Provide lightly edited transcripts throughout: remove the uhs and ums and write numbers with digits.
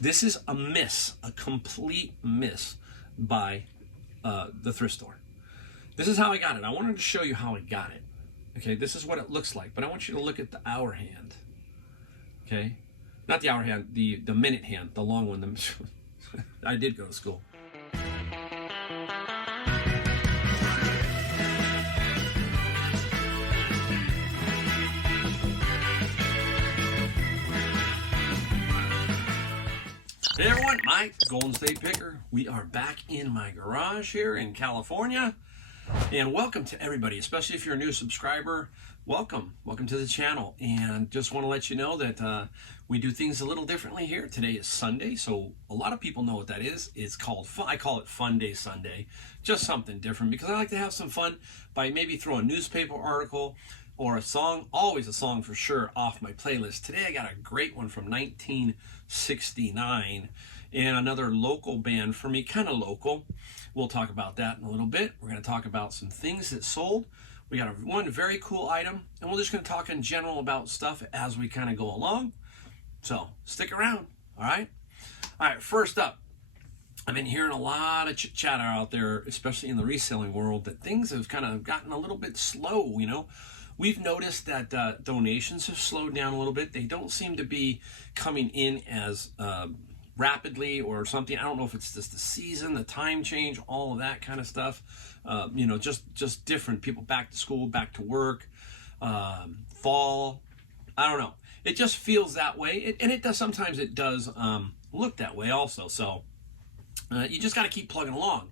This is a miss, a complete miss by the thrift store. This is how I got it. I wanted to show you how I got it. Okay, this is what it looks like, but I want you to look at the hour hand. Okay, not the hour hand, the minute hand, the long one. I did go to school. Hey everyone, Mike, Golden State Picker. We are back in my garage here in California. And welcome to everybody, especially if you're a new subscriber. Welcome to the channel. And just want to let you know that we do things a little differently here. Today is Sunday, so a lot of people know what that is. It's called, I call it Fun Day Sunday. Just something different because I like to have some fun by maybe throw a newspaper article or a song, always a song for sure, off my playlist. Today I got a great one from 1969 and another local band for me, kind of local. We'll talk about that in a little bit. We're going to talk about some things that sold. We got one very cool item, and we're just going to talk in general about stuff as we kind of go along. So stick around, all right? All right, first up, I've been hearing a lot of chatter out there, especially in the reselling world, that things have kind of gotten a little bit slow, you know? We've noticed that donations have slowed down a little bit. They don't seem to be coming in as rapidly or something. I don't know if it's just the season, the time change, all of that kind of stuff. You know, just different people back to school, back to work, fall. I don't know. It just feels that way, and it does. Sometimes it does look that way also. So you just got to keep plugging along.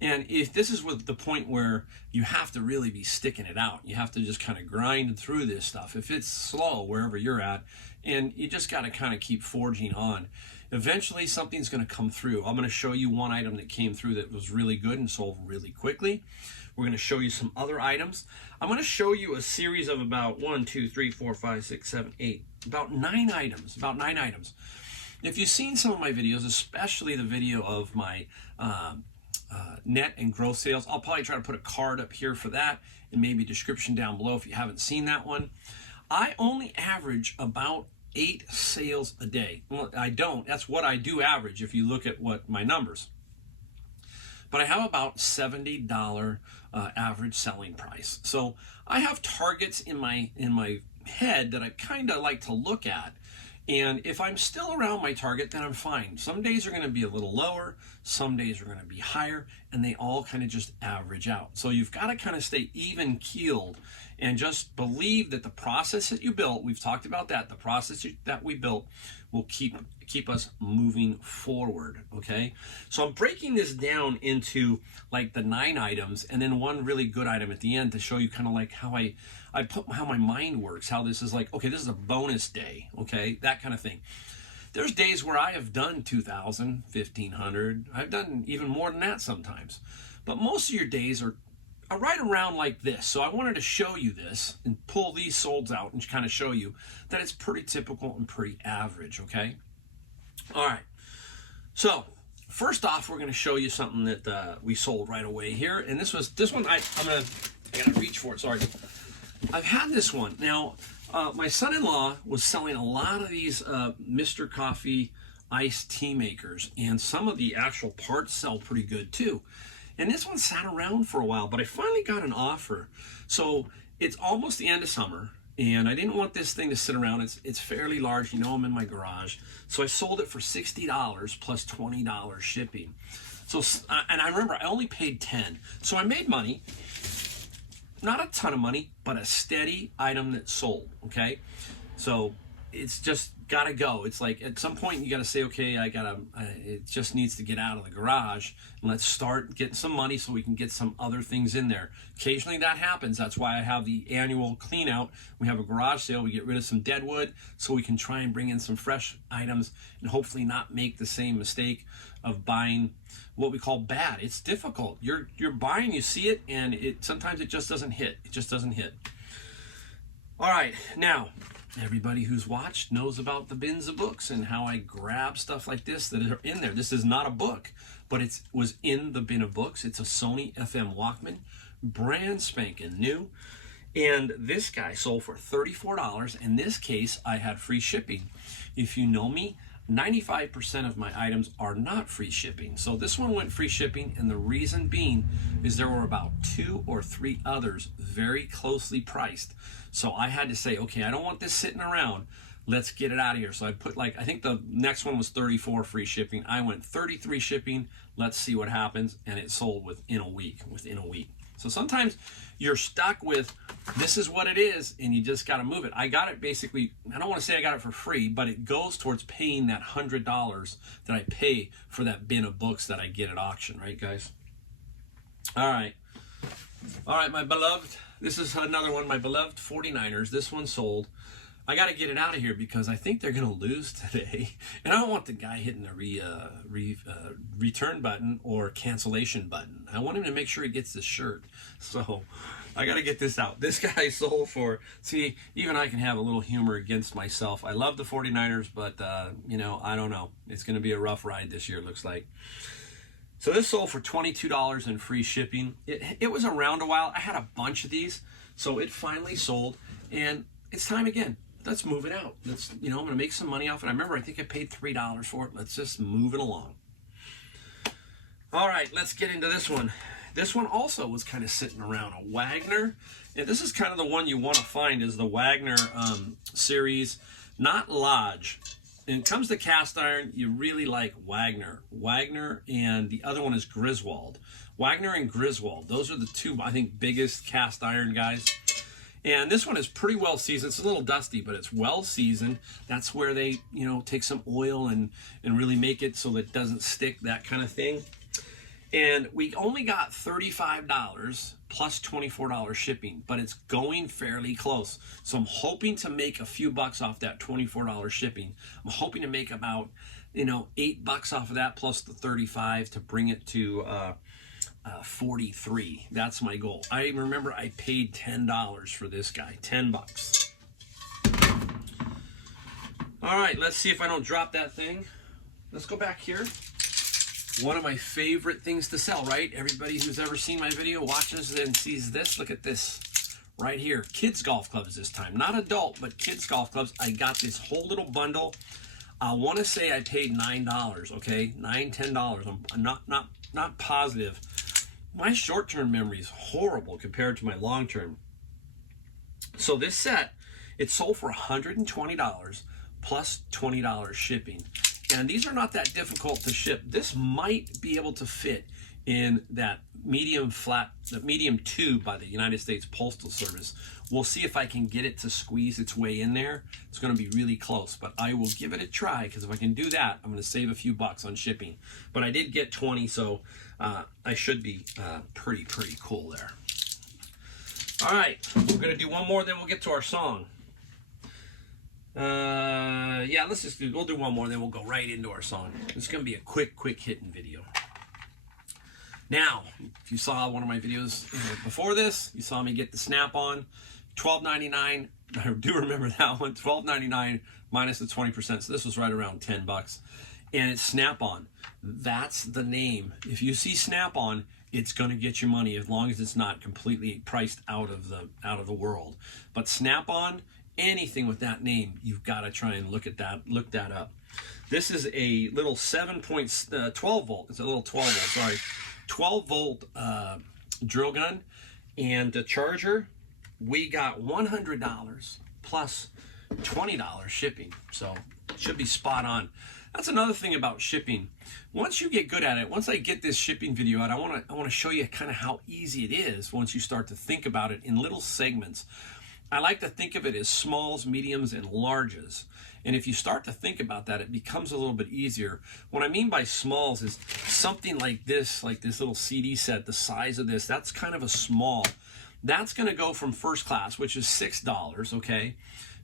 And if this is with the point where you have to really be sticking it out, you have to just kind of grind through this stuff. If it's slow wherever you're at, and you just got to kind of keep forging on. Eventually something's going to come through. I'm going to show you one item that came through that was really good and sold really quickly. We're going to show you some other items. I'm going to show you a series of about 1, 2, 3, 4, 5, 6, 7, 8, about 9 items, If you've seen some of my videos, especially the video of my net and gross sales, I'll probably try to put a card up here for that and maybe a description down below if you haven't seen that one. I only average about 8 sales a day. Well, I don't. That's what I do average if you look at what my numbers. But I have about $70 average selling price. So I have targets in my head that I kind of like to look at. And if I'm still around my target, then I'm fine. Some days are going to be a little lower, some days are going to be higher, and they all kind of just average out. So you've got to kind of stay even keeled and just believe that the process that you built, we've talked about that, the process that we built will keep us moving forward, okay? So I'm breaking this down into like the 9 items and then one really good item at the end to show you kind of like how how my mind works, how this is like, okay, this is a bonus day, okay? That kind of thing. There's days where I have done 2,000, 1,500. I've done even more than that sometimes. But most of your days are right around like this. So I wanted to show you this and pull these solds out and kind of show you that it's pretty typical and pretty average, okay? All right. So first off, we're going to show you something that we sold right away here. And this one, I got to reach for it, sorry. I've had this one. Now, my son-in-law was selling a lot of these Mr. Coffee iced tea makers, and some of the actual parts sell pretty good too. And this one sat around for a while, but I finally got an offer. So it's almost the end of summer, and I didn't want this thing to sit around. It's fairly large. You know, I'm in my garage. So I sold it for $60 plus $20 shipping. So, and I remember I only paid $10. So I made money. Not a ton of money, but a steady item that sold, okay? So it's just gotta go. It's like at some point you gotta say, okay, it just needs to get out of the garage, and let's start getting some money so we can get some other things in there. Occasionally that happens. That's why I have the annual clean out. We have a garage sale. We get rid of some dead wood so we can try and bring in some fresh items and hopefully not make the same mistake of buying what we call bad. It's difficult. You're buying, you see it, and sometimes it just doesn't hit. It just doesn't hit. All right, now everybody who's watched knows about the bins of books and how I grab stuff like this that are in there. This is not a book, but it was in the bin of books. It's a Sony FM Walkman, brand spanking new. And this guy sold for $34. In this case, I had free shipping. If you know me, 95% of my items are not free shipping. So this one went free shipping, and the reason being is there were about 2 or 3 others very closely priced. So I had to say, okay, I don't want this sitting around. Let's get it out of here. So I put, like, I think the next one was 34 free shipping. I went 33 shipping. Let's see what happens. And it sold within a week. So sometimes you're stuck with, this is what it is, and you just got to move it. I got it basically, I don't want to say I got it for free, but it goes towards paying that $100 that I pay for that bin of books that I get at auction, right, guys? All right, my beloved, this is another one, my beloved 49ers. This one sold. I got to get it out of here because I think they're going to lose today. And I don't want the guy hitting the return button or cancellation button. I want him to make sure he gets this shirt. So I got to get this out. This guy sold for, see, even I can have a little humor against myself. I love the 49ers, but, you know, I don't know. It's going to be a rough ride this year, it looks like. So this sold for $22 in free shipping. It was around a while. I had a bunch of these, so it finally sold, and it's time again. Let's move it out. Let's, you know, I'm going to make some money off it. I remember, I think I paid $3 for it. Let's just move it along. All right, let's get into this one. This one also was kind of sitting around, a Wagner. And this is kind of the one you want to find, is the Wagner series, not Lodge. When it comes to cast iron, you really like Wagner. Wagner, and the other one is Griswold. Wagner and Griswold, those are the two, I think, biggest cast iron guys. And this one is pretty well seasoned. It's a little dusty, but it's well seasoned. That's where they, you know, take some oil and really make it so that it doesn't stick, that kind of thing. And we only got $35 plus $24 shipping, but it's going fairly close. So I'm hoping to make a few bucks off that $24 shipping. I'm hoping to make about, you know, $8 off of that plus the 35 to bring it to 43. That's my goal. I remember I paid $10 for this guy, $10. All right, let's see if I don't drop that thing. Let's go back here. One of my favorite things to sell, right? Everybody who's ever seen my video watches and sees this. Look at this right here. Kids golf clubs this time. Not adult, but kids golf clubs. I got this whole little bundle. I want to say I paid $9, okay? $9, $10. I'm not positive. My short-term memory is horrible compared to my long-term. So this set, it sold for $120 plus $20 shipping. And these are not that difficult to ship. This might be able to fit in that medium tube by the United States Postal Service. We'll see if I can get it to squeeze its way in there. It's going to be really close, but I will give it a try, because if I can do that, I'm going to save a few bucks on shipping. But I did get 20, so I should be pretty cool there. All right, we're going to do one more, then we'll get to our song. Yeah, we'll do one more, then we'll go right into our song. It's going to be a quick hitting video. Now, if you saw one of my videos before this, you saw me get the Snap-on, $12.99. I do remember that one, $12.99 minus the 20%. So this was right around $10. And it's Snap-on. That's the name. If you see Snap-on, it's going to get you money as long as it's not completely priced out of the world. But Snap-on, anything with that name, you've got to try and look that up. This is a little 12 volt. It's a little 12 volt, sorry. 12 volt drill gun, and the charger, we got $100 plus $20 shipping, so it should be spot on. That's another thing about shipping. Once you get good at it, once I get this shipping video out, I want to show you kind of how easy it is once you start to think about it in little segments. I like to think of it as smalls, mediums, and larges. And if you start to think about that, it becomes a little bit easier. What I mean by smalls is something like this little CD set, the size of this, that's kind of a small. That's going to go from first class, which is $6, okay,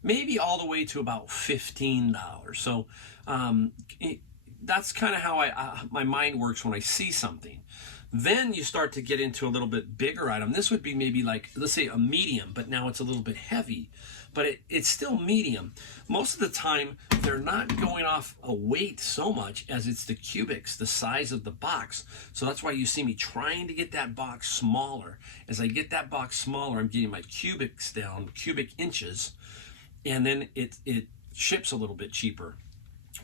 maybe all the way to about $15. So that's kind of how my mind works when I see something. Then you start to get into a little bit bigger item. This would be maybe like, let's say, a medium, but now it's a little bit heavy. But it's still medium. Most of the time, they're not going off a weight so much as it's the cubics, the size of the box. So that's why you see me trying to get that box smaller. As I get that box smaller, I'm getting my cubics down, cubic inches, and then it ships a little bit cheaper.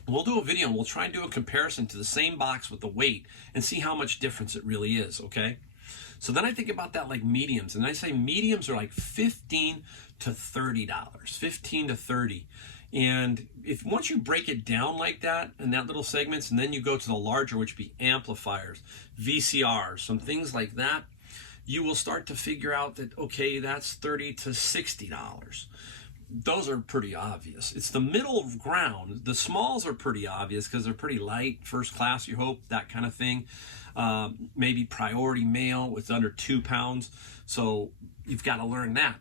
We'll do a video and we'll try and do a comparison to the same box with the weight and see how much difference it really is, okay? So then I think about that like mediums, and I say mediums are like $15 to $30, $15 to $30. And if once you break it down like that in that little segments, and then you go to the larger, which would be amplifiers, VCRs, some things like that, you will start to figure out that, okay, that's $30 to $60. Those are pretty obvious. It's the middle ground. The smalls are pretty obvious because they're pretty light, first class, you hope, that kind of thing. Maybe priority mail with under 2 pounds. So you've got to learn that.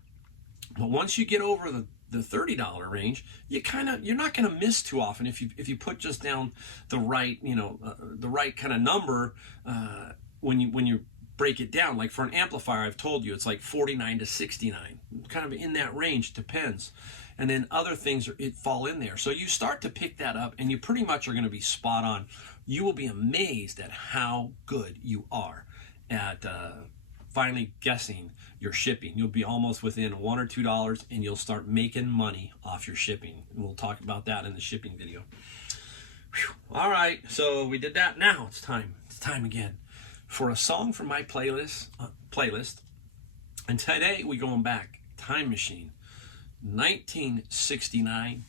But once you get over the $30 range, you're not going to miss too often if you put just down the right, the right kind of number when you break it down. Like for an amplifier, I've told you it's like 49 to 69, kind of in that range, depends. And then other things fall in there. So you start to pick that up and you pretty much are going to be spot on. You will be amazed at how good you are at finally guessing your shipping. You'll be almost within $1 or $2 and you'll start making money off your shipping. And we'll talk about that in the shipping video. Whew. All right, so we did that. Now it's time. It's time again for a song from my playlist. And today we're going back, time machine, 1969.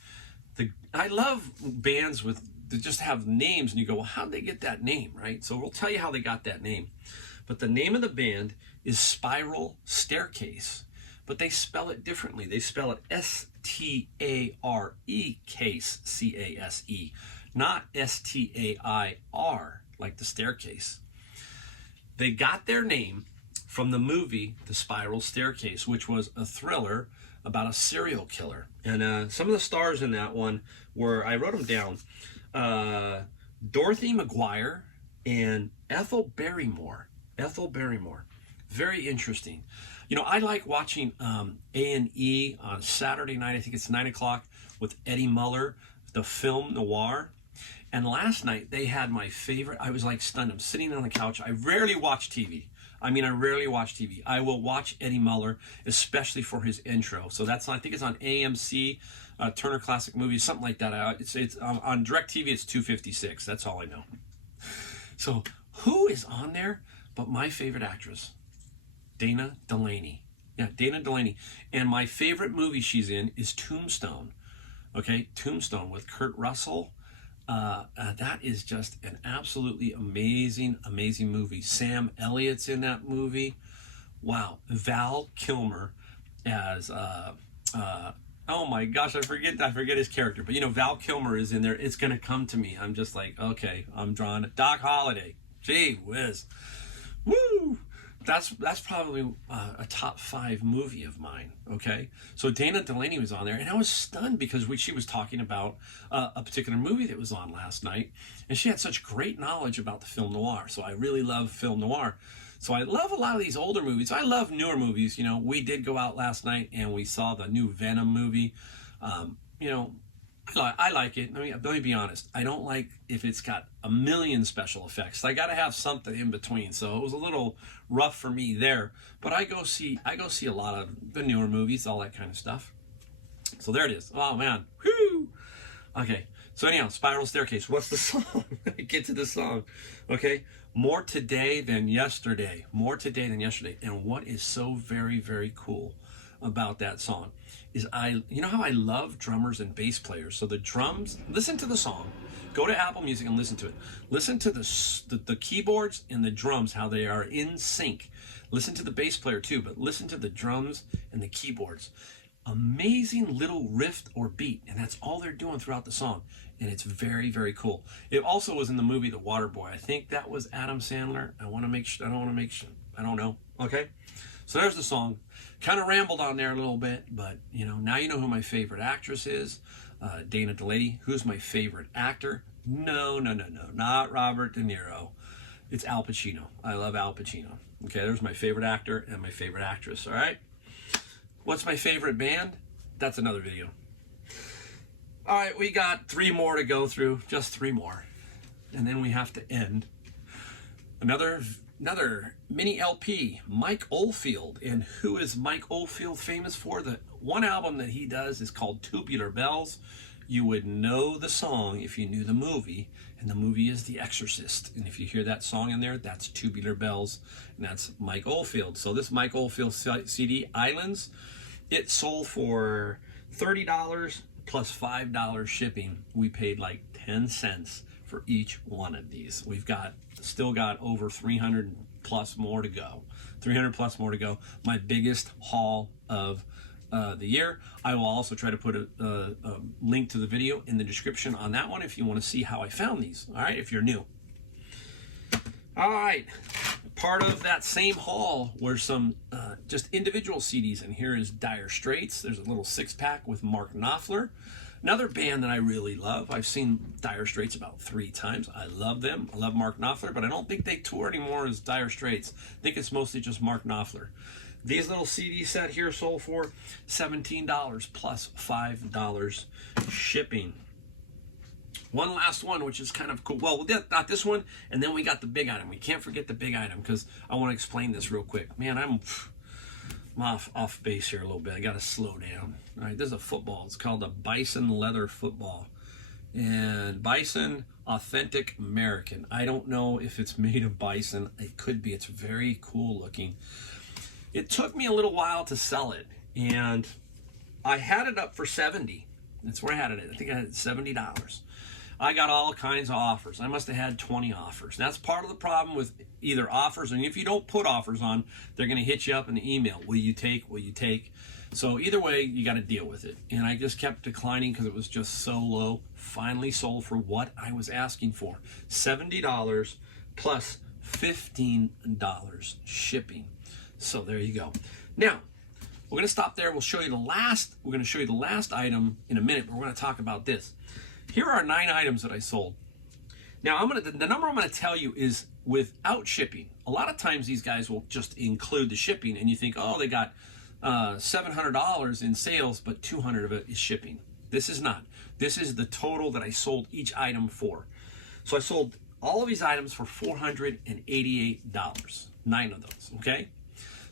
I love bands that just have names and you go, well, how'd they get that name, right? So we'll tell you how they got that name. But the name of the band is Spiral Staircase, but they spell it differently. They spell it S-T-A-R-E case, C-A-S-E, not S-T-A-I-R, like the staircase. They got their name from the movie The Spiral Staircase, which was a thriller about a serial killer. And some of the stars in that one were, I wrote them down, Dorothy McGuire and Ethel Barrymore. Very interesting. I like watching A&E on Saturday night. I think it's 9 o'clock with Eddie Muller, the film noir. And last night they had my favorite. I was like stunned. I'm sitting on the couch. I rarely watch TV. I rarely watch TV. I will watch Eddie Muller, especially for his intro. So I think it's on AMC, Turner Classic Movies, something like that. It's on DirecTV. It's 256. That's all I know. So who is on there but my favorite actress, Dana Delaney? Yeah, Dana Delaney. And my favorite movie she's in is Tombstone. Okay, Tombstone with Kurt Russell. That is just an absolutely amazing movie. Sam Elliott's in that movie. Wow. Val Kilmer as oh my gosh, I forget his character. But Val Kilmer is in there. It's gonna come to me. I'm just like, okay, I'm drawn. Doc Holliday. Gee whiz. Woo! That's probably a top 5 movie of mine, okay? So Dana Delaney was on there, and I was stunned because she was talking about a particular movie that was on last night, and she had such great knowledge about the film noir. So I really love film noir. So I love a lot of these older movies. I love newer movies. We did go out last night, and we saw the new Venom movie. I like it. Let me be honest. I don't like if it's got a million special effects. I got to have something in between. So it was a little rough for me there. But I go see a lot of the newer movies, all that kind of stuff. So there it is. Oh man. Whoo! Okay. So anyhow, Spiral Staircase. What's the song? Get to the song. Okay. More today than yesterday. More today than yesterday. And what is so very, very cool about that song is how I love drummers and bass players. So the drums, listen to the song, go to Apple Music and listen to it. Listen to the keyboards and the drums, how they are in sync. Listen to the bass player too, but listen to the drums and the keyboards. Amazing little riff or beat, and that's all they're doing throughout the song. And it's very, very cool. It also was in the movie The Waterboy. I think that was Adam Sandler. I don't know. Okay? So there's the song. Kind of rambled on there a little bit, but now you know who my favorite actress is. Dana Delaney. Who's my favorite actor? No, not Robert De Niro. It's Al Pacino. I love Al Pacino. Okay, there's my favorite actor and my favorite actress. All right. What's my favorite band? That's another video. All right, we got 3 more to go through. Just 3 more, and then we have to end. Another mini LP, Mike Oldfield. And who is Mike Oldfield famous for? The one album that he does is called Tubular Bells. you would know the song if you knew the movie, and the movie is The Exorcist. And if you hear that song in there, that's Tubular Bells, and that's Mike Oldfield. So this Mike Oldfield CD, Islands, it sold for $30 plus $5 shipping. We paid like 10 cents for each one of these. We've still got over 300 plus more to go. 300 plus more to go. My biggest haul of the year. I will also try to put a link to the video in the description on that one if you want to see how I found these. All right, if you're new. All right, part of that same haul were some just individual CDs, and here is Dire Straits. There's a little 6-pack with Mark Knopfler, another band that I really love. I've seen Dire Straits about 3 times. I love them. I love Mark Knopfler, but I don't think they tour anymore as Dire Straits. I think it's mostly just Mark Knopfler. These little CD set here sold for $17 plus $5 shipping. One last one, which is kind of cool. Well, not this one, and then we got the big item. We can't forget the big item because I want to explain this real quick. Man, I'm off base here a little bit. I got to slow down. All right, this is a football. It's called a Bison leather football. And Bison Authentic American. I don't know if it's made of bison. It could be. It's very cool looking. It took me a little while to sell it, and I had it up for $70. That's where I had it. I think I had $70. I got all kinds of offers. I must have had 20 offers. That's part of the problem with either offers, and if you don't put offers on, they're going to hit you up in the email. Will you take? Will you take? So either way, you got to deal with it. And I just kept declining because it was just so low. Finally sold for what I was asking for, $70 plus $15 shipping. So there you go. Now, we're going to stop there. We'll show you the last. We're going to show you the last item in a minute, but we're going to talk about this. Here are 9 items that I sold. Now, the number I'm going to tell you is without shipping. A lot of times these guys will just include the shipping, and you think, oh, they got $700 in sales, but $200 of it is shipping. This is not. This is the total that I sold each item for. So I sold all of these items for $488. 9 of those, okay?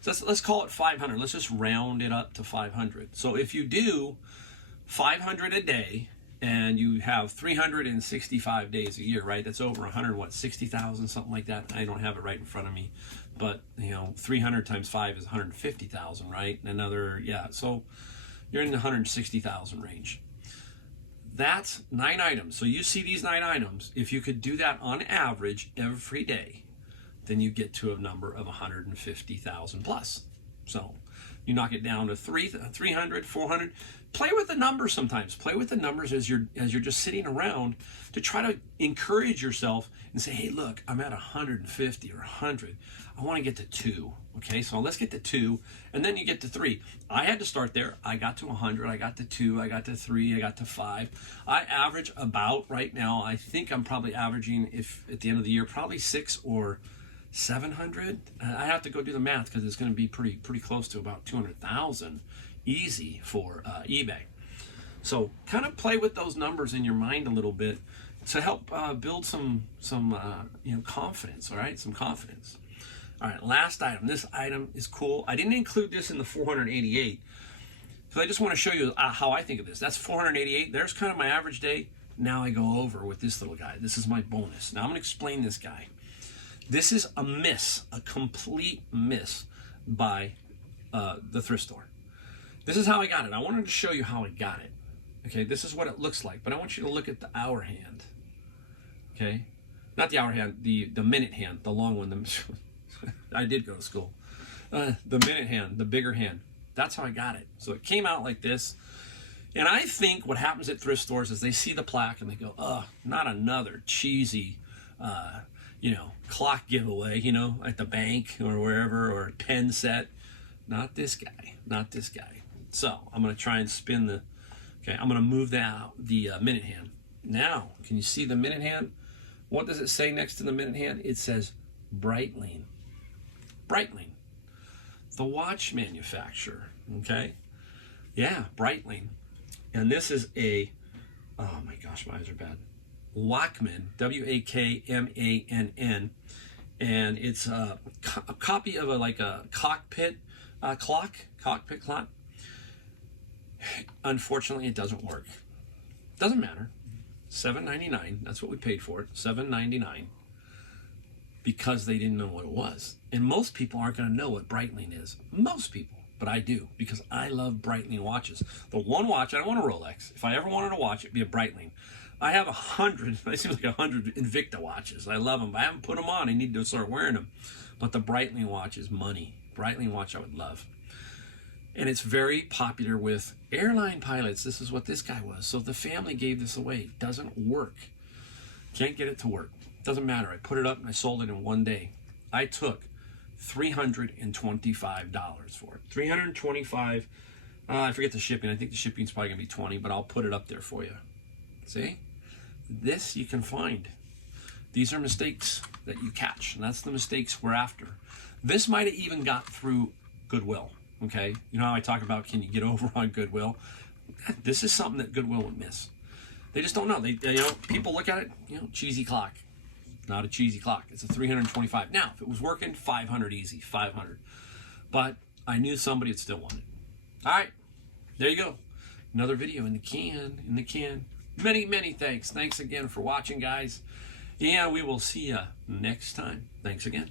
So let's call it 500. Let's just round it up to 500. So if you do 500 a day, and you have 365 days a year, right? That's over 60,000, something like that. I don't have it right in front of me, but 300 times 5 is 150,000, right? So you're in the 160,000 range. That's 9 items. So you see these 9 items. If you could do that on average every day, then you get to a number of 150,000 plus. So you knock it down to 300, 400. Play with the numbers sometimes. Play with the numbers as you're just sitting around to try to encourage yourself and say, hey, look, I'm at 150 or 100. I want to get to 2. Okay, so let's get to 2, and then you get to 3. I had to start there. I got to 100. I got to 2. I got to 3. I got to 5. I average about right now. I think I'm probably averaging, if at the end of the year, probably 6 or 700. I have to go do the math because it's going to be pretty close to about 200,000 easy for eBay. So kind of play with those numbers in your mind a little bit to help build some confidence. All right, some confidence. All right, last item. This item is cool. I didn't include this in the 488 because I just want to show you how I think of this. That's 488. There's kind of my average day. Now I go over with this little guy. This is my bonus. Now I'm going to explain this guy. This is a miss, a complete miss by the thrift store. This is how I got it. I wanted to show you how I got it. Okay, this is what it looks like, but I want you to look at the hour hand. Okay, not the hour hand, the minute hand, the long one. I did go to school. The minute hand, the bigger hand. That's how I got it. So it came out like this. And I think what happens at thrift stores is they see the plaque and they go, oh, not another cheesy clock giveaway, at the bank or wherever, or a pen set. Not this guy, not this guy. So I'm going to try and spin I'm going to move the minute hand. Now, can you see the minute hand? What does it say next to the minute hand? It says Breitling. Breitling. The watch manufacturer, okay? Yeah, Breitling. And this is oh my gosh, my eyes are bad. Walkman, Wakmann, and it's a copy of a cockpit clock. Unfortunately, it doesn't work. Doesn't matter. $7.99. That's what we paid for it. $7.99. Because they didn't know what it was. And most people aren't going to know what Breitling is. Most people. But I do, because I love Breitling watches. The one watch, I don't want a Rolex. If I ever wanted a watch, it'd be a Breitling. I have 100, it seems like 100 Invicta watches. I love them. I haven't put them on. I need to start wearing them. But the Breitling watch is money. Breitling watch I would love. And it's very popular with airline pilots. This is what this guy was. So the family gave this away. Doesn't work. Can't get it to work. Doesn't matter. I put it up and I sold it in one day. I took $325 for it. $325. I forget the shipping. I think the shipping's probably gonna be $20, but I'll put it up there for you. See? This you can find. These are mistakes that you catch, and that's the mistakes we're after. This might have even got through Goodwill. Okay, you know how I talk about can you get over on Goodwill? This is something that Goodwill would miss. They just don't know. They people look at it, cheesy clock. Not a cheesy clock. It's a 325. Now, if it was working, 500 easy, 500. But I knew somebody would still want it. All right, there you go. Another video in the can, Many, many thanks. Thanks again for watching, guys. And we will see you next time. Thanks again.